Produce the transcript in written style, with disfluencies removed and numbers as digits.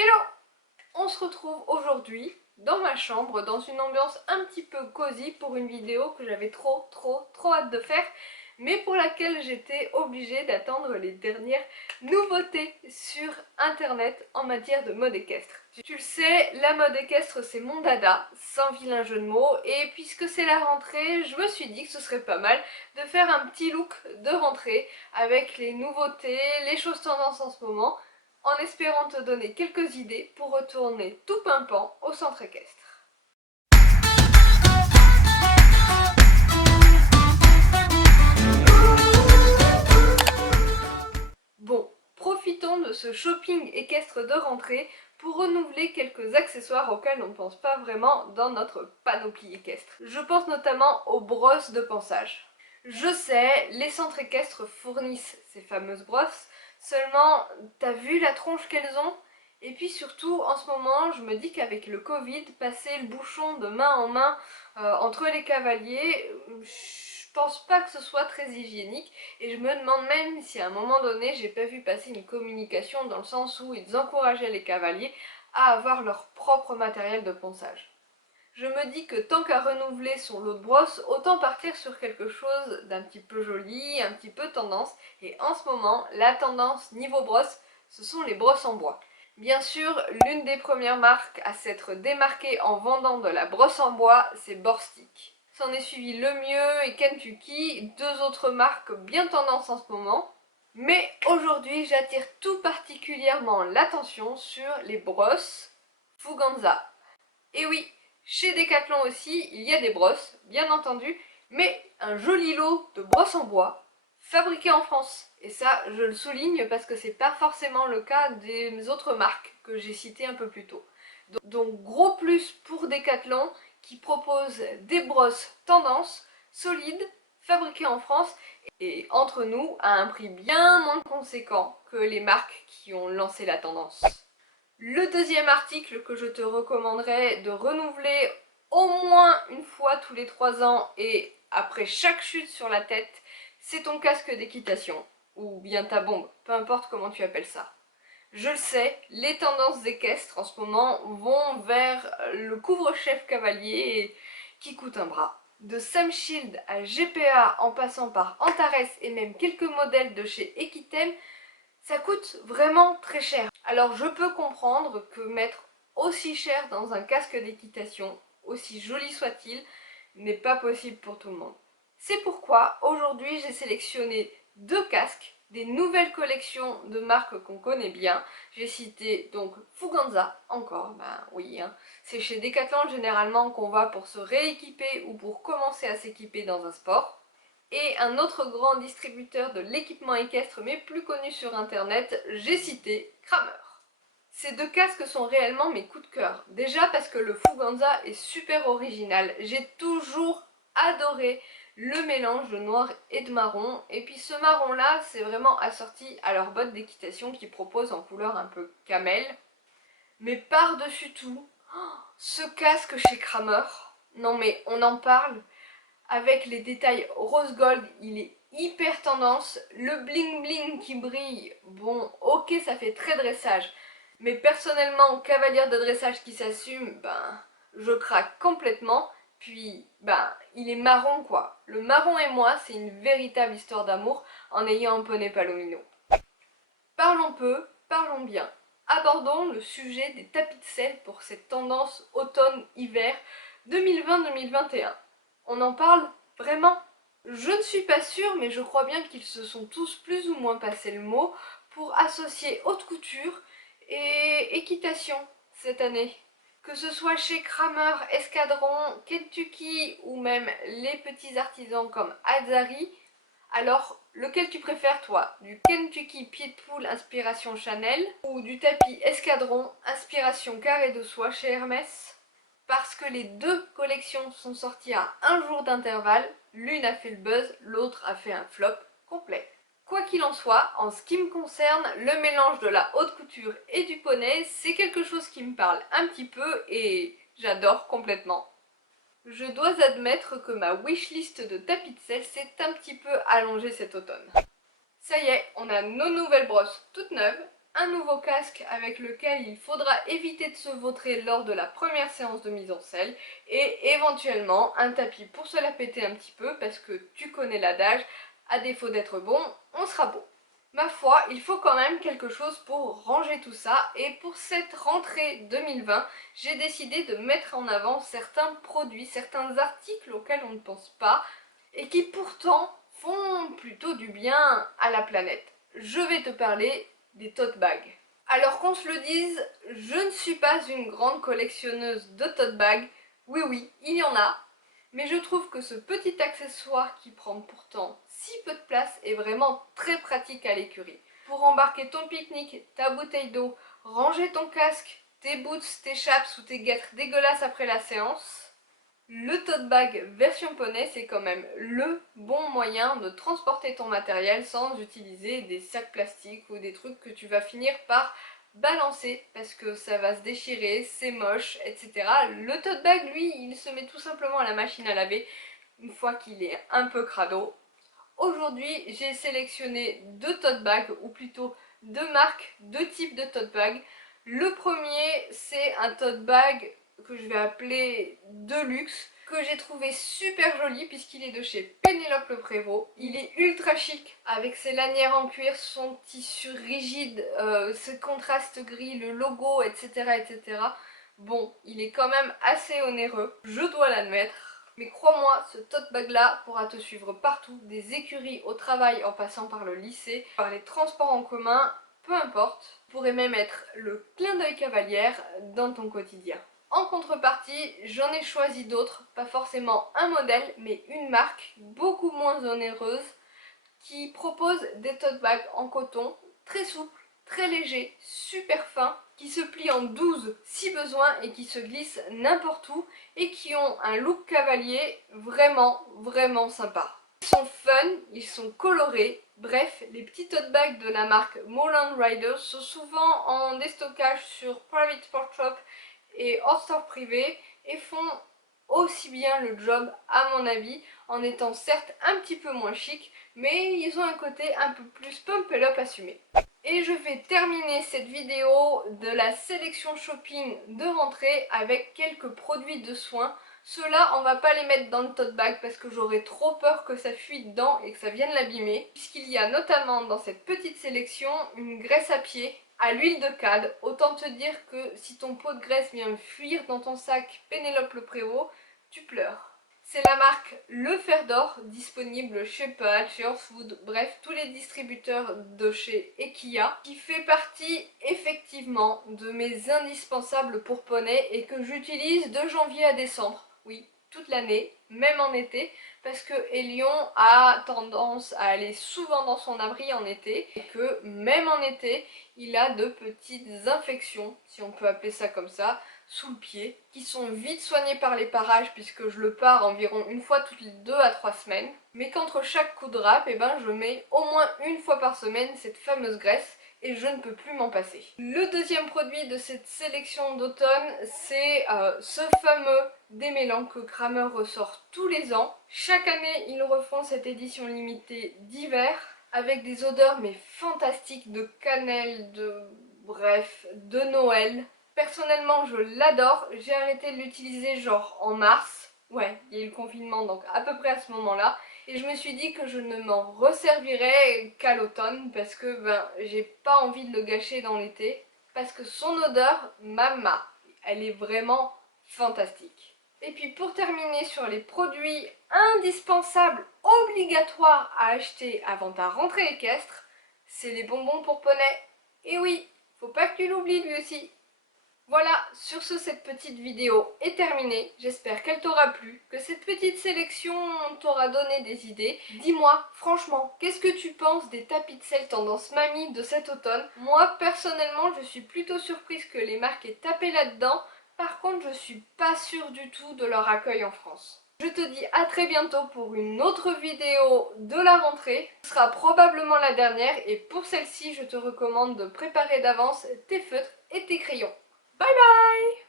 Hello! On se retrouve aujourd'hui dans ma chambre, dans une ambiance un petit peu cosy pour une vidéo que j'avais trop hâte de faire, mais pour laquelle j'étais obligée d'attendre les dernières nouveautés sur internet en matière de mode équestre. Tu le sais, la mode équestre c'est mon dada, sans vilain jeu de mots, et puisque c'est la rentrée, je me suis dit que ce serait pas mal de faire un petit look de rentrée avec les nouveautés, les choses tendances en ce moment, en espérant te donner quelques idées pour retourner tout pimpant au centre équestre. Bon, profitons de ce shopping équestre de rentrée pour renouveler quelques accessoires auxquels on ne pense pas vraiment dans notre panoplie équestre. Je pense notamment aux brosses de pansage. Je sais, les centres équestres fournissent ces fameuses brosses, seulement t'as vu la tronche qu'elles ont? Et puis surtout, en ce moment, je me dis qu'avec le Covid, passer le bouchon de main en main entre les cavaliers, je pense pas que ce soit très hygiénique. Et je me demande même si à un moment donné, j'ai pas vu passer une communication dans le sens où ils encourageaient les cavaliers à avoir leur propre matériel de ponçage. Je me dis que tant qu'à renouveler son lot de brosses, autant partir sur quelque chose d'un petit peu joli, un petit peu tendance. Et en ce moment, la tendance niveau brosse, ce sont les brosses en bois. Bien sûr, l'une des premières marques à s'être démarquée en vendant de la brosse en bois, c'est Borstic. S'en est suivi Le Mieux et Kentucky, deux autres marques bien tendance en ce moment. Mais aujourd'hui, j'attire tout particulièrement l'attention sur les brosses Fuganza. Et oui, chez Decathlon aussi, il y a des brosses, bien entendu, mais un joli lot de brosses en bois, fabriquées en France. Et ça, je le souligne parce que c'est pas forcément le cas des autres marques que j'ai citées un peu plus tôt. Donc gros plus pour Decathlon qui propose des brosses tendance, solides, fabriquées en France et entre nous à un prix bien moins conséquent que les marques qui ont lancé la tendance. Le deuxième article que je te recommanderais de renouveler au moins une fois tous les 3 ans et après chaque chute sur la tête, c'est ton casque d'équitation, ou bien ta bombe, peu importe comment tu appelles ça. Je le sais, les tendances équestres en ce moment vont vers le couvre-chef cavalier qui coûte un bras. De Sam Shield à GPA en passant par Antares et même quelques modèles de chez Equitem, ça coûte vraiment très cher. Alors je peux comprendre que mettre aussi cher dans un casque d'équitation, aussi joli soit-il, n'est pas possible pour tout le monde. C'est pourquoi aujourd'hui j'ai sélectionné deux casques, des nouvelles collections de marques qu'on connaît bien. J'ai cité donc Fuganza, encore, ben oui, hein. C'est chez Decathlon généralement qu'on va pour se rééquiper ou pour commencer à s'équiper dans un sport. Et un autre grand distributeur de l'équipement équestre mais plus connu sur internet, j'ai cité Kramer. Ces deux casques sont réellement mes coups de cœur. Déjà parce que le Fuganza est super original. J'ai toujours adoré le mélange de noir et de marron. Et puis ce marron là, c'est vraiment assorti à leurs bottes d'équitation qui proposent en couleur un peu camel. Mais par-dessus tout, ce casque chez Kramer, non mais on en parle. Avec les détails rose gold, il est hyper tendance. Le bling bling qui brille, bon ok ça fait très dressage. Mais personnellement, cavalière de dressage qui s'assume, ben je craque complètement. Puis ben il est marron quoi. Le marron et moi c'est une véritable histoire d'amour en ayant un poney palomino. Parlons peu, parlons bien. Abordons le sujet des tapis de selle pour cette tendance automne-hiver 2020-2021. On en parle vraiment? Je ne suis pas sûre, mais je crois bien qu'ils se sont tous plus ou moins passé le mot pour associer haute couture et équitation cette année. Que ce soit chez Kramer, Escadron, Kentucky ou même les petits artisans comme Azari, alors lequel tu préfères toi? Du Kentucky pied de poule inspiration Chanel ou du tapis Escadron inspiration carré de soie chez Hermès? Parce que les deux collections sont sorties à un jour d'intervalle, l'une a fait le buzz, l'autre a fait un flop complet. Quoi qu'il en soit, en ce qui me concerne, le mélange de la haute couture et du poney, c'est quelque chose qui me parle un petit peu et j'adore complètement. Je dois admettre que ma wishlist de tapis de selle s'est un petit peu allongée cet automne. Ça y est, on a nos nouvelles brosses toutes neuves, un nouveau casque avec lequel il faudra éviter de se vautrer lors de la première séance de mise en selle et éventuellement un tapis pour se la péter un petit peu parce que tu connais l'adage, à défaut d'être bon, on sera beau. Ma foi, il faut quand même quelque chose pour ranger tout ça et pour cette rentrée 2020, j'ai décidé de mettre en avant certains produits, certains articles auxquels on ne pense pas et qui pourtant font plutôt du bien à la planète. Je vais te parler des tote bags. Alors qu'on se le dise, je ne suis pas une grande collectionneuse de tote bags. Oui, oui, il y en a. Mais je trouve que ce petit accessoire qui prend pourtant si peu de place est vraiment très pratique à l'écurie. Pour embarquer ton pique-nique, ta bouteille d'eau, ranger ton casque, tes boots, tes chaps ou tes guêtres dégueulasses après la séance, le tote bag version poney, c'est quand même le bon moyen de transporter ton matériel sans utiliser des sacs plastiques ou des trucs que tu vas finir par balancer parce que ça va se déchirer, c'est moche, etc. Le tote bag, lui, il se met tout simplement à la machine à laver une fois qu'il est un peu crado. Aujourd'hui, j'ai sélectionné deux tote bags, ou plutôt deux marques, deux types de tote bags. Le premier, c'est un tote bag que je vais appeler Deluxe, que j'ai trouvé super joli puisqu'il est de chez Pénélope Le Prévost. Il est ultra chic avec ses lanières en cuir, son tissu rigide, ce contraste gris, le logo, etc., etc. Bon, il est quand même assez onéreux, je dois l'admettre. Mais crois-moi, ce tote bag là pourra te suivre partout, des écuries au travail en passant par le lycée, par les transports en commun, peu importe. Pourrait même être le clin d'œil cavalière dans ton quotidien. En contrepartie, j'en ai choisi d'autres, pas forcément un modèle, mais une marque beaucoup moins onéreuse qui propose des tote bags en coton très souples, très légers, super fins, qui se plient en 12 si besoin et qui se glissent n'importe où et qui ont un look cavalier vraiment sympa. Ils sont fun, ils sont colorés, bref, les petits tote bags de la marque Moreland Riders sont souvent en déstockage sur Private Sport Shop et hors store privé et font aussi bien le job à mon avis, en étant certes un petit peu moins chic, mais ils ont un côté un peu plus pump it up assumé. Et je vais terminer cette vidéo de la sélection shopping de rentrée avec quelques produits de soins. Ceux-là, on va pas les mettre dans le tote bag parce que j'aurais trop peur que ça fuit dedans et que ça vienne l'abîmer. Puisqu'il y a notamment dans cette petite sélection une graisse à pied à l'huile de cad. Autant te dire que si ton pot de graisse vient fuir dans ton sac Pénélope Le Prévost, tu pleures. C'est la marque Le Fer d'Or, disponible chez Pal, chez Orfood, bref, tous les distributeurs de chez Ekia, qui fait partie effectivement de mes indispensables pour poney et que j'utilise de janvier à décembre. Oui, toute l'année, même en été, parce que Elion a tendance à aller souvent dans son abri en été et que même en été, il a de petites infections, si on peut appeler ça comme ça, sous le pied, qui sont vite soignées par les parages puisque je le pars environ une fois toutes les 2 à 3 semaines, mais qu'entre chaque coup de râpe, eh ben, je mets au moins une fois par semaine cette fameuse graisse et je ne peux plus m'en passer. Le deuxième produit de cette sélection d'automne, c'est ce fameux démêlant que Kramer ressort tous les ans. Chaque année, ils refont cette édition limitée d'hiver avec des odeurs mais fantastiques de cannelle, bref, de Noël. Personnellement, je l'adore. J'ai arrêté de l'utiliser genre en mars. Ouais, il y a eu le confinement, donc à peu près à ce moment-là. Et je me suis dit que je ne m'en resservirais qu'à l'automne parce que j'ai pas envie de le gâcher dans l'été. Parce que son odeur mama, elle est vraiment fantastique. Et puis pour terminer sur les produits indispensables, obligatoires à acheter avant ta rentrée équestre, c'est les bonbons pour poney. Et oui, faut pas que tu l'oublies lui aussi. Voilà, sur ce, cette petite vidéo est terminée. J'espère qu'elle t'aura plu, que cette petite sélection t'aura donné des idées. Dis-moi, franchement, qu'est-ce que tu penses des tapis de selle tendance mamie de cet automne? Moi, personnellement, je suis plutôt surprise que les marques aient tapé là-dedans. Par contre, je suis pas sûre du tout de leur accueil en France. Je te dis à très bientôt pour une autre vidéo de la rentrée. Ce sera probablement la dernière et pour celle-ci, je te recommande de préparer d'avance tes feutres et tes crayons. Bye bye!